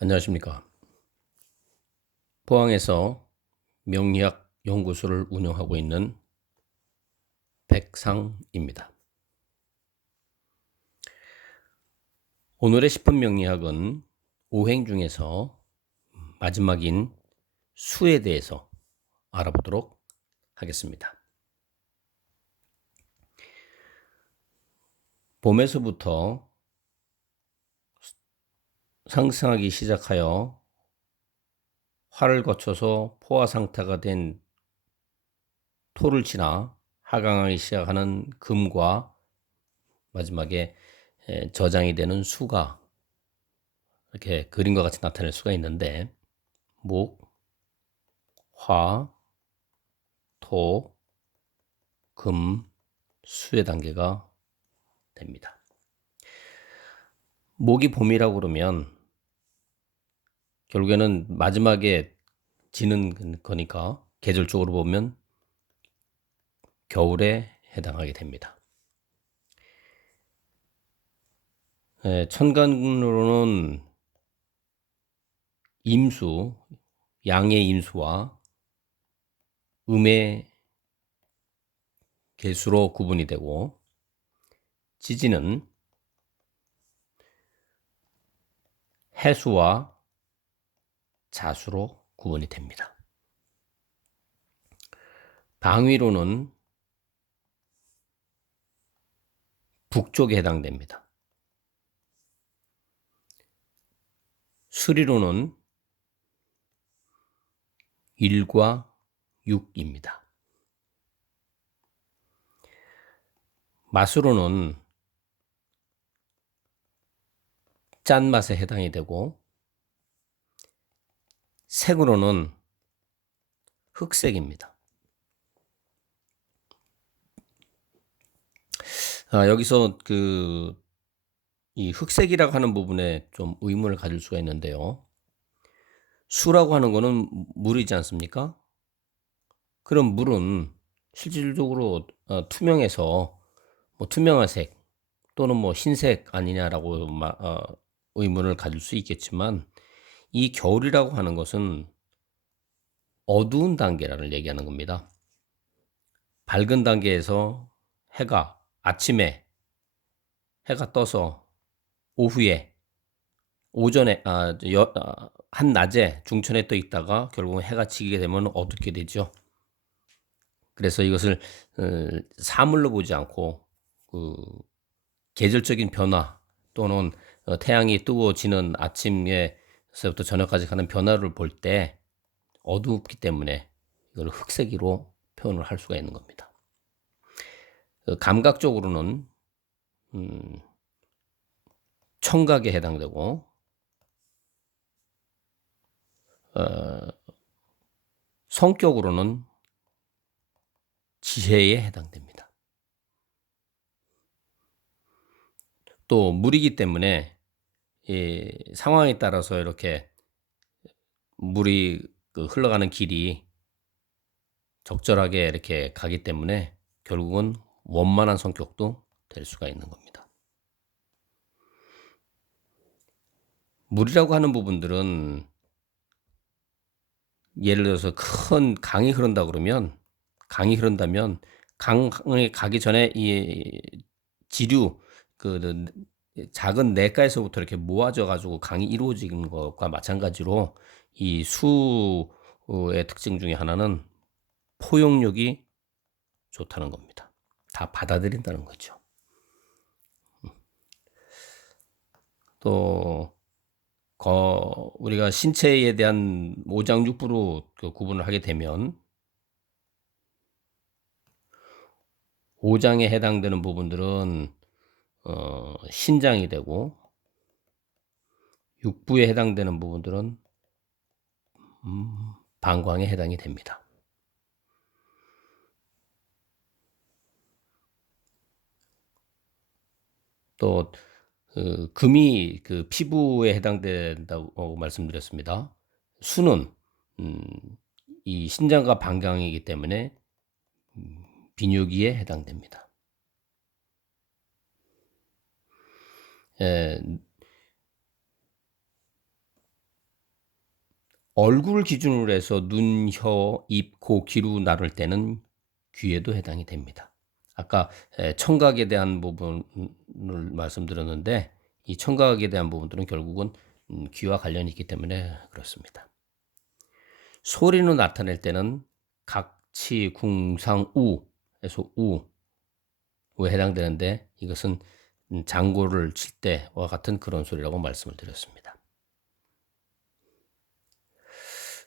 안녕하십니까. 포항에서 명리학 연구소를 운영하고 있는 백상입니다. 오늘의 10분 명리학은 오행 중에서 마지막인 수에 대해서 알아보도록 하겠습니다. 봄에서부터 상승하기 시작하여 화를 거쳐서 포화 상태가 된 토를 지나 하강하기 시작하는 금과 마지막에 저장이 되는 수가 이렇게 그림과 같이 나타낼 수가 있는데 목, 화, 토, 금, 수의 단계가 됩니다. 목이 봄이라고 그러면 결국에는 마지막에 지는 거니까 계절적으로 보면 겨울에 해당하게 됩니다. 천간으로는 임수, 양의 임수와 음의 개수로 구분이 되고 지지는 해수와 자수로 구분이 됩니다. 방위로는 북쪽에 해당됩니다. 수리로는 1과 6입니다. 맛으로는 짠맛에 해당이 되고 색으로는 흑색입니다. 여기서 이 흑색이라고 하는 부분에 좀 의문을 가질 수가 있는데요. 수라고 하는 거는 물이지 않습니까? 그럼 물은 실질적으로 투명해서 뭐 투명한 색 또는 뭐 흰색 아니냐라고 의문을 가질 수 있겠지만 이 겨울이라고 하는 것은 어두운 단계를 얘기하는 겁니다. 밝은 단계에서 해가 아침에 해가 떠서 오후에 오전에 한낮에 중천에 떠 있다가 결국은 해가 지게 되면 어둡게 되죠. 그래서 이것을 사물로 보지 않고 그 계절적인 변화 또는 태양이 뜨고 지는 아침에서부터 저녁까지 가는 변화를 볼 때 어둡기 때문에 이걸 흑색으로 표현을 할 수가 있는 겁니다. 감각적으로는 청각에 해당되고 성격으로는 지혜에 해당됩니다. 또 물이기 때문에 이 상황에 따라서 이렇게 물이 흘러가는 길이 적절하게 이렇게 가기 때문에 결국은 원만한 성격도 될 수가 있는 겁니다. 물이라고 하는 부분들은 예를 들어서 큰 강이 흐른다 그러면 강이 흐른다면 강에 가기 전에 이 지류 그 작은 냇가에서부터 이렇게 모아져 가지고 강이 이루어지는 것과 마찬가지로 이 수의 특징 중에 하나는 포용력이 좋다는 겁니다. 다 받아들인다는 거죠. 또 우리가 신체에 대한 오장육부로 구분을 하게 되면 오장에 해당되는 부분들은 신장이 되고 육부에 해당되는 부분들은 방광에 해당이 됩니다. 또 금이 피부에 해당된다고 말씀드렸습니다. 수는 이 신장과 방광이기 때문에 비뇨기에 해당됩니다. 에, 얼굴 기준으로 해서 눈, 혀, 입, 코, 귀로 나눌 때는 귀에도 해당이 됩니다. 아까 청각에 대한 부분을 말씀드렸는데 이 청각에 대한 부분들은 결국은 귀와 관련이 있기 때문에 그렇습니다. 소리로 나타낼 때는 각, 치, 궁, 상, 우에서 우에 해당되는데 이것은 장구를 칠 때와 같은 그런 소리라고 말씀을 드렸습니다.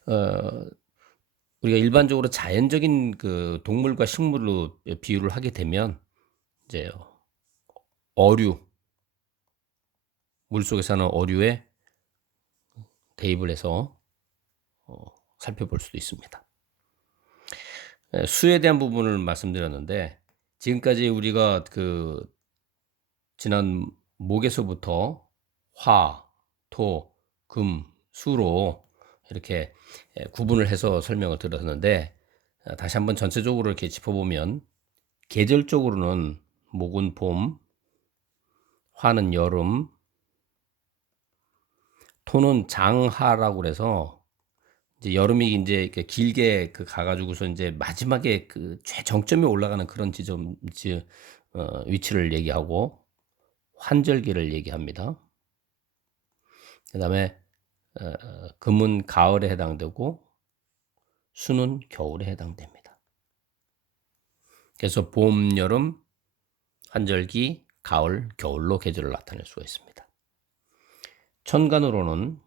어, 우리가 일반적으로 자연적인 그 동물과 식물로 비유를 하게 되면 이제 어류, 물속에 사는 어류에 대입을 해서 살펴볼 수도 있습니다. 수에 대한 부분을 말씀드렸는데 지금까지 우리가 그 지난 목에서부터 화, 토, 금, 수로 이렇게 구분을 해서 설명을 드렸는데 다시 한번 전체적으로 이렇게 짚어보면 계절적으로는 목은 봄, 화는 여름, 토는 장하라고 그래서 이제 여름이 이제 이렇게 길게 그 가가지고서 이제 마지막에 그 최정점에 올라가는 그런 위치를 얘기하고 환절기를 얘기합니다. 그다음에 금은 가을에 해당되고 수는 겨울에 해당됩니다. 그래서 봄, 여름, 환절기, 가을, 겨울로 계절을 나타낼 수가 있습니다. 천간으로는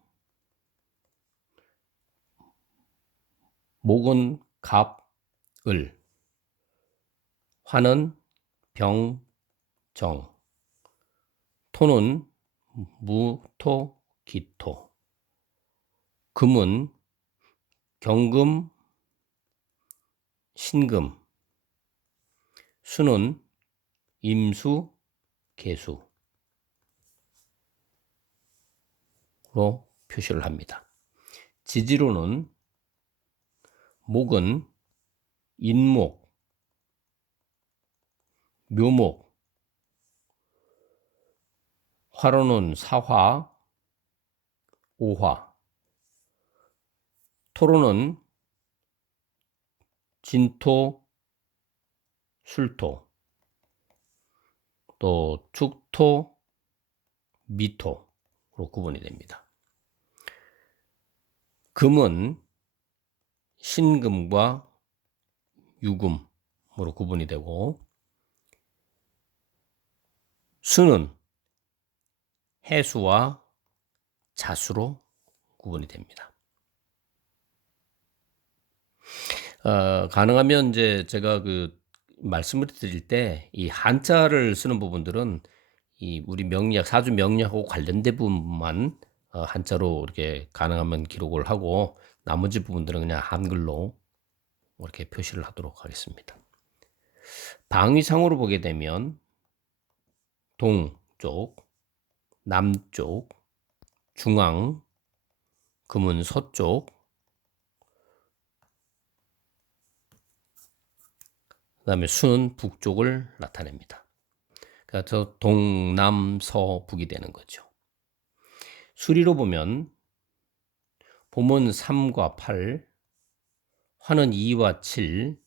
목은 갑, 을, 화는 병, 정, 토는 무, 토, 기, 토, 금은 경금, 신금, 수는 임수, 개수로 표시를 합니다. 지지로는 목은 인목, 묘목, 화로는 사화, 오화, 토로는 진토, 술토, 또 축토, 미토로 구분이 됩니다. 금은 신금과 유금으로 구분이 되고 수는 해수와 자수로 구분이 됩니다. 가능하면 이제 제가 그 말씀을 드릴 때 이 한자를 쓰는 부분들은 이 우리 명리학, 사주 명리학하고 관련된 부분만 한자로 이렇게 가능하면 기록을 하고 나머지 부분들은 그냥 한글로 이렇게 표시를 하도록 하겠습니다. 방위상으로 보게 되면 동쪽, 남쪽, 중앙, 금은 서쪽, 그 다음에 수는 북쪽을 나타냅니다. 그래서 동남서북이 되는 거죠. 수리로 보면 봄은 3과 8, 화는 2와 7,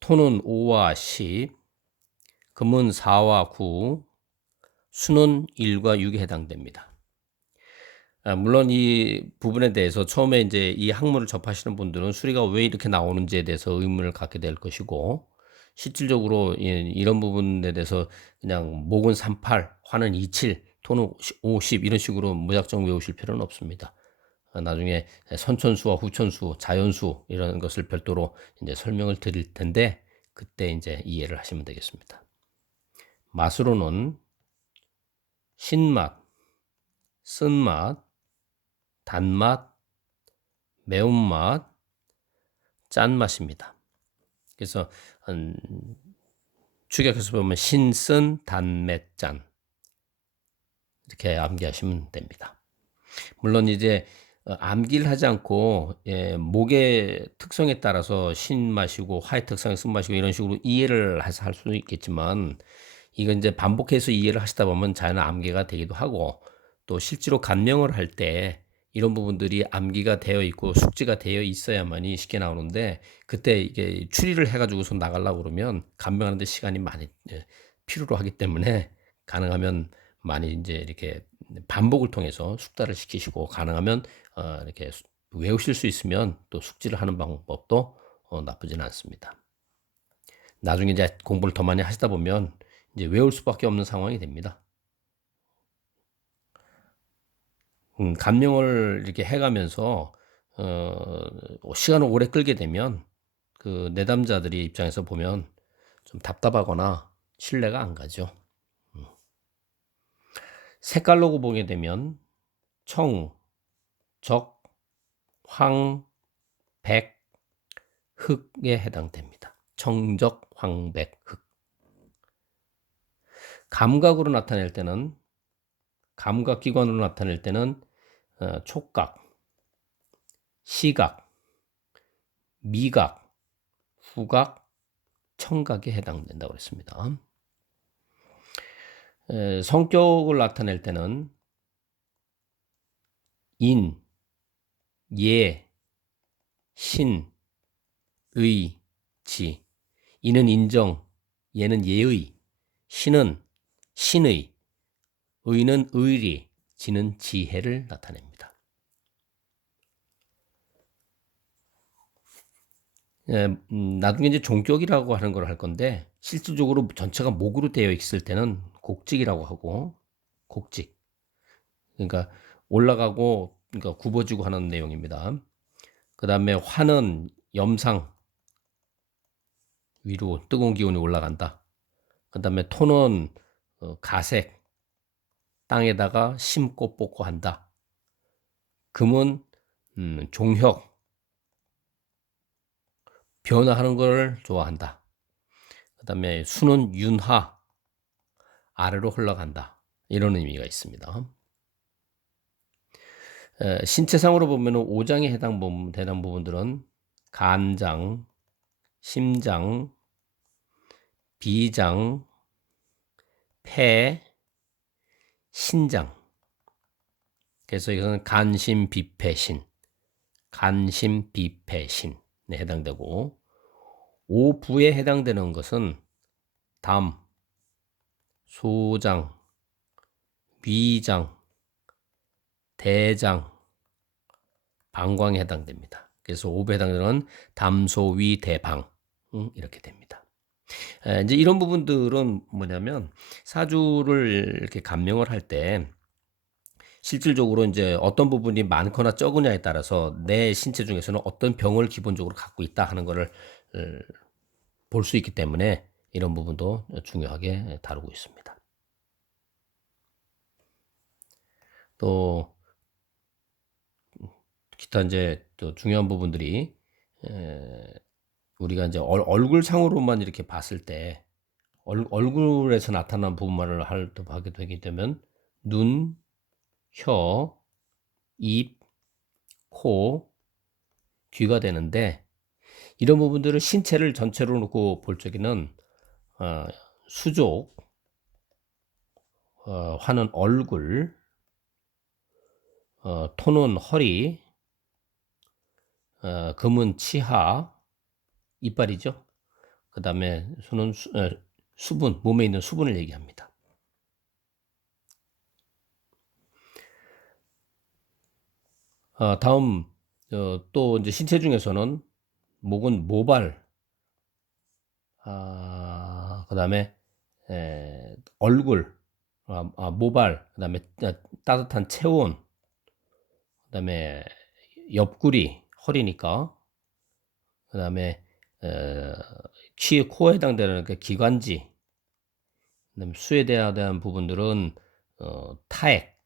토는 5와 10, 금은 4와 9, 수는 1과 6에 해당됩니다. 물론 이 부분에 대해서 처음에 이제 이 학문을 접하시는 분들은 수리가 왜 이렇게 나오는지에 대해서 의문을 갖게 될 것이고 실질적으로 이런 부분에 대해서 그냥 목은 38, 화는 27, 토는 50 이런 식으로 무작정 외우실 필요는 없습니다. 나중에 선천수와 후천수, 자연수 이런 것을 별도로 이제 설명을 드릴 텐데 그때 이제 이해를 하시면 되겠습니다. 맛으로는 신맛, 쓴맛, 단맛, 매운맛, 짠맛입니다. 그래서 축약해서 보면 신쓴, 단매, 짠 이렇게 암기하시면 됩니다. 물론 이제 암기를 하지 않고 목의 특성에 따라서 신맛이고 화의 특성이 쓴맛이고 이런 식으로 이해를 해서 할 수도 있겠지만 이건 이제 반복해서 이해를 하시다 보면 자연히 암기가 되기도 하고 또 실제로 간명을 할 때 이런 부분들이 암기가 되어 있고 숙지가 되어 있어야만이 쉽게 나오는데 그때 이게 추리를 해 가지고서 나가려고 그러면 간병하는 데 시간이 많이 필요로 하기 때문에 가능하면 많이 인제 이렇게 반복을 통해서 숙달을 시키시고 가능하면 이렇게 외우실 수 있으면 또 숙지를 하는 방법도 나쁘지는 않습니다. 나중에 이제 공부를 더 많이 하시다 보면 이제 외울 수밖에 없는 상황이 됩니다. 감명을 이렇게 해 가면서 시간을 오래 끌게 되면 그 내담자들이 입장에서 보면 좀 답답하거나 신뢰가 안 가죠. 음. 색깔로 보게 되면 청, 적, 황, 백, 흑에 해당됩니다. 청적, 황백, 흑. 감각으로 나타낼 때는 감각기관으로 나타낼 때는 촉각, 시각, 미각, 후각, 청각에 해당된다고 그랬습니다. 성격을 나타낼 때는 인, 예, 신, 의, 지. 이는 인정, 예는 예의, 신은 신의, 의는 의리, 지는 지혜를 나타냅니다. 나중에 이제 종격이라고 하는 걸 할 건데 실질적으로 전체가 목으로 되어 있을 때는 곡직이라고 하고 곡직. 그러니까 올라가고 그러니까 굽어지고 하는 내용입니다. 그다음에 화는 염상 위로 뜨거운 기운이 올라간다. 그다음에 토는 가색 땅에다가 심고 뽑고 한다. 금은 종혁 변화하는 걸 좋아한다. 그다음에 수는 윤하 아래로 흘러간다. 이런 의미가 있습니다. 신체상으로 보면 오장에 되는 부분들은 간장, 심장, 비장, 폐, 신장. 그래서 이것은 간심비폐신, 간심비폐신에 해당되고 오부에 해당되는 것은 담, 소장, 위장, 대장, 방광에 해당됩니다. 그래서 오부에 해당되는 담소위 대방 이렇게 됩니다. 이제 이런 부분들은 뭐냐면 사주를 이렇게 감명을 할 때 실질적으로 이제 어떤 부분이 많거나 적으냐에 따라서 내 신체 중에서는 어떤 병을 기본적으로 갖고 있다 하는 거를 볼 수 있기 때문에 이런 부분도 중요하게 다루고 있습니다. 또 기타 이제 또 중요한 부분들이 우리가 이제 얼굴상으로만 이렇게 봤을 때 얼굴에서 나타난 부분만을 하게 되게 되면 눈, 혀, 입, 코, 귀가 되는데 이런 부분들을 신체를 전체로 놓고 볼 적에는 수족, 화는 얼굴, 토는 허리, 금은 치아, 이빨이죠. 그 다음에 수는 수분, 몸에 있는 수분을 얘기합니다. 다음 또 이제 신체 중에서는 목은 모발, 그다음에 얼굴, 모발, 그다음에 따뜻한 체온, 그다음에 옆구리, 허리니까, 그다음에 귀, 코에 해당되는 그 기관지, 그다음에 수에 대한 부분들은 타액,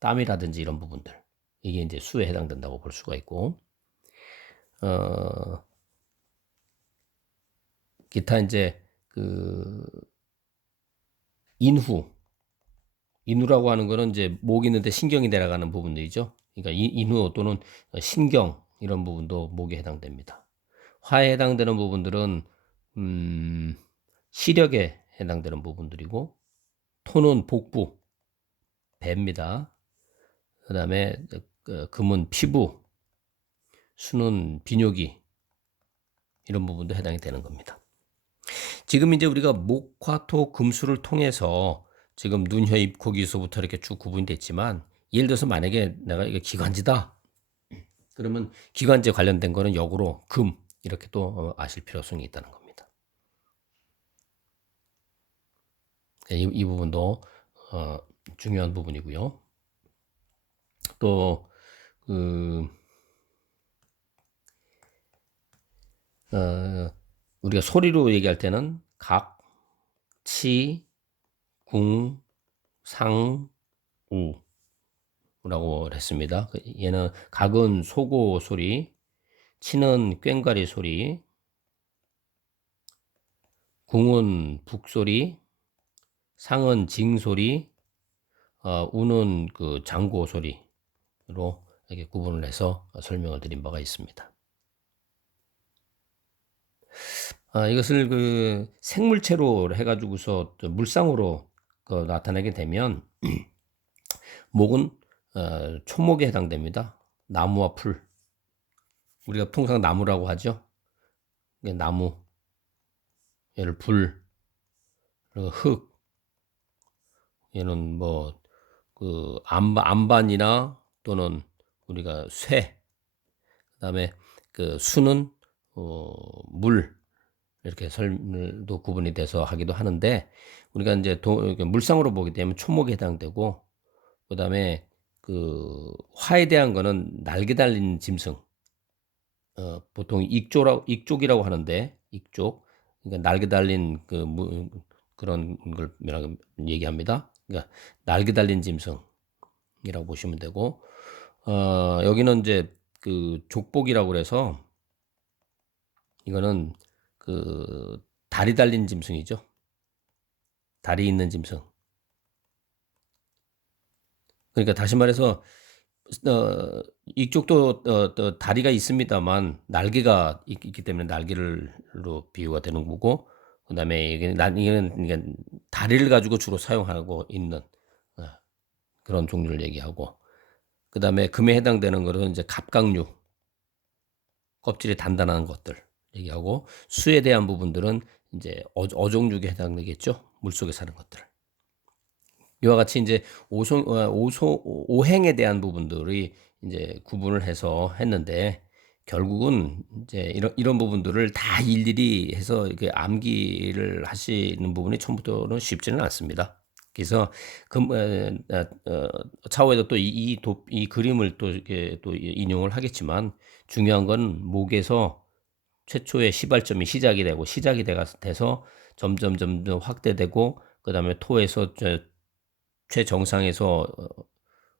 땀이라든지 이런 부분들, 이게 이제 수에 해당된다고 볼 수가 있고, 기타 이제 그 인후, 인후라고 하는 거는 이제 목 있는데 신경이 내려가는 부분들이죠. 그러니까 인후 또는 신경 이런 부분도 목에 해당됩니다. 화에 해당되는 부분들은 시력에 해당되는 부분들이고 토는 복부, 배입니다. 그다음에 금은 피부, 수는 비뇨기 이런 부분도 해당이 되는 겁니다. 지금 이제 우리가 목, 화, 토, 금수를 통해서 지금 눈, 혀, 입, 코, 귀에서부터 이렇게 쭉 구분이 됐지만 예를 들어서 만약에 내가 이게 기관지다. 그러면 기관지에 관련된 거는 역으로 금 이렇게 또 아실 필요성이 있다는 겁니다. 이 부분도 중요한 부분이고요. 또 우리가 소리로 얘기할 때는 각, 치, 궁, 상, 우라고 했습니다. 얘는 각은 소고 소리, 치는 꽹과리 소리, 궁은 북소리, 상은 징소리, 우는 그 장고 소리로 이렇게 구분을 해서 설명을 드린 바가 있습니다. 이것을 그 생물체로 해가지고서 물상으로 나타내게 되면 목은 초목에 해당됩니다. 나무와 풀. 우리가 통상 나무라고 하죠. 나무, 얘를 불, 그리고 흙, 얘는 뭐 그 안반이나 또는 우리가 쇠, 그다음에 그 수는 물 이렇게 설도 구분이 돼서 하기도 하는데 우리가 이제 물상으로 보게 되면 초목에 해당되고 그다음에 그 화에 대한 거는 날개 달린 짐승. 보통 익족이라고 하는데 익족. 그러니까 날개 달린 그런 걸 얘기합니다. 그러니까 날개 달린 짐승이라고 보시면 되고 여기는 이제 그 족복이라고 그래서 이거는 그 다리 달린 짐승이죠. 다리 있는 짐승. 그러니까 다시 말해서 이쪽도 또 다리가 있습니다만 날개가 있기 때문에 날개를로 비유가 되는 거고 그다음에 이게 다리를 가지고 주로 사용하고 있는 그런 종류를 얘기하고 그다음에 금에 해당되는 것은 이제 갑각류 껍질이 단단한 것들 얘기하고 수에 대한 부분들은 이제 어종류에 해당되겠죠. 물속에 사는 것들. 이와 같이 이제 오행에 대한 부분들이 이제 구분을 해서 했는데 결국은 이제 이런 부분들을 다 일일이 해서 이렇게 암기를 하시는 부분이 처음부터는 쉽지는 않습니다. 그래서 차후에도 또 이 그림을 또 이렇게 또 인용을 하겠지만 중요한 건 목에서 최초의 시발점이 시작이 돼서 점점 확대되고 그다음에 토에서 최정상에서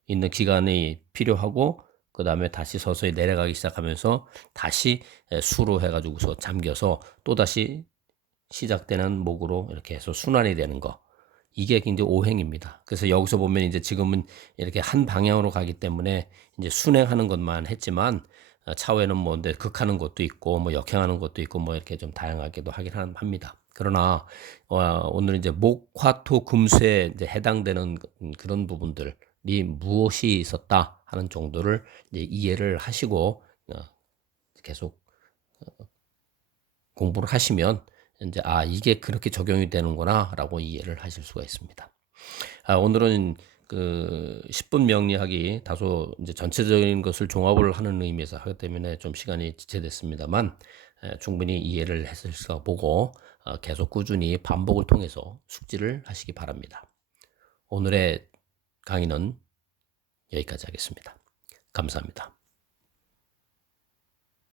있는 기간이 필요하고 그다음에 다시 서서히 내려가기 시작하면서 다시 수로 해가지고서 잠겨서 또다시 시작되는 목으로 이렇게 해서 순환이 되는 거. 이게 이제 오행입니다. 그래서 여기서 보면 이제 지금은 이렇게 한 방향으로 가기 때문에 이제 순행하는 것만 했지만 차후에는 뭐 근데 극하는 것도 있고 뭐 역행하는 것도 있고 뭐 이렇게 좀 다양하게도 하긴 합니다. 그러나 오늘 이제 목, 화, 토, 금수에 이제 해당되는 그런 부분들이 무엇이 있었다 하는 정도를 이제 이해를 하시고 계속 공부를 하시면 이제 이게 그렇게 적용이 되는구나라고 이해를 하실 수가 있습니다. 오늘은 그 10분 명리학이 다소 이제 전체적인 것을 종합을 하는 의미에서 하기 때문에 좀 시간이 지체됐습니다만 충분히 이해를 했을 수가 보고 계속 꾸준히 반복을 통해서 숙지를 하시기 바랍니다. 오늘의 강의는 여기까지 하겠습니다. 감사합니다.